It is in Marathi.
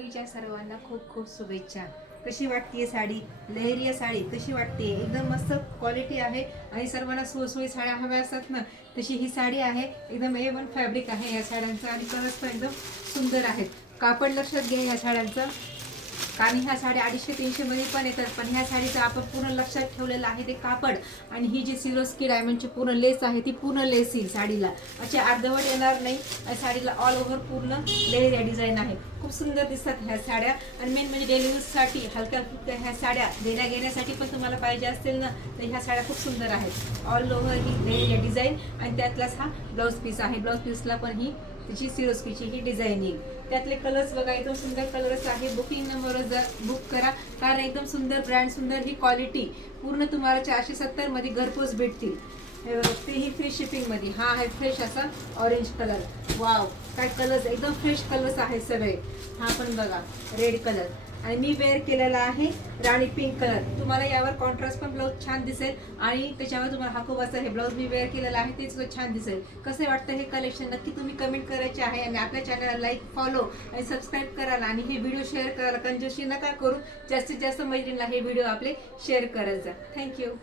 होळीच्या सर्वांना खूप खूप शुभेच्छा। कशी वाटते साडी? लहरिया साडी कशी वाटते? एकदम मस्त क्वालिटी आहे आणि सर्वांना सोयीसोयी साड्या हव्या असतात ना, तशी ही साडी आहे। एकदम A1 फॅब्रिक आहे या साड्यांचा आणि कलर्स पण एकदम सुंदर आहेत। कापड लक्षात घ्या या साड्यांचं, कारण ह्या साड्या 250-300 मध्ये पण येतात, पण ह्या साडीचं आपण पूर्ण लक्षात ठेवलेलं आहे ते कापड। आणि ही जी सिरोस्की डायमंडची पूर्ण लेस आहे ती पूर्ण लेस येईल साडीला, अशी अर्धवट येणार नाही। साडीला ऑल ओव्हर पूर्ण लेहरिया डिझाईन आहे, खूप सुंदर दिसतात ह्या साड्या। आणि मेन म्हणजे डेली यूजसाठी हलक्या फुलक्या ह्या साड्या देण्या घेण्यासाठी पण तुम्हाला पाहिजे असतील ना, तर ह्या साड्या खूप सुंदर आहेत। ऑल ओव्हर ही लेहरिया डिझाईन आणि त्यातलाच हा ब्लाऊज पीस आहे। ब्लाऊज पीसला पण ही त्याची सिरोस्कीची ही डिझाईन येईल। त्यातले कलर्स बघा, एकदम सुंदर कलर्स आहे। बुकिंग नंबरवर जर बुक करा, कारण एकदम सुंदर ब्रँड, सुंदर ही क्वालिटी पूर्ण तुम्हाला 470 मध्ये घरपोच भेटतील। तेही फ्री शिपिंग मध्ये। हा आहे फ्रेश असा ऑरेंज कलर, वाव काय कलर्स, एकदम फ्रेश कलर्स आहेत सगळे। हा पण बघा रेड कलर, आणि मी वेअर केलेला आहे राणी पिंक कलर। तुम्हाला यावर कॉन्ट्रास्ट पण ब्लाऊज छान दिसेल आणि त्याच्यावर तुम्हाला हाकोबाचं हे ब्लाऊज मी वेअर केलेलं आहे ते सुद्धा छान दिसेल। कसं वाटतं हे कलेक्शन नक्की तुम्ही कमेंट करायचे आहे आणि आपल्या चॅनलला लाईक, फॉलो आणि सबस्क्राईब करायला आणि हे व्हिडिओ शेअर करायला कंजूसी नका करू। जास्तीत जास्त मैत्रिणींना हे व्हिडिओ आपले शेअर करत जा। थँक्यू।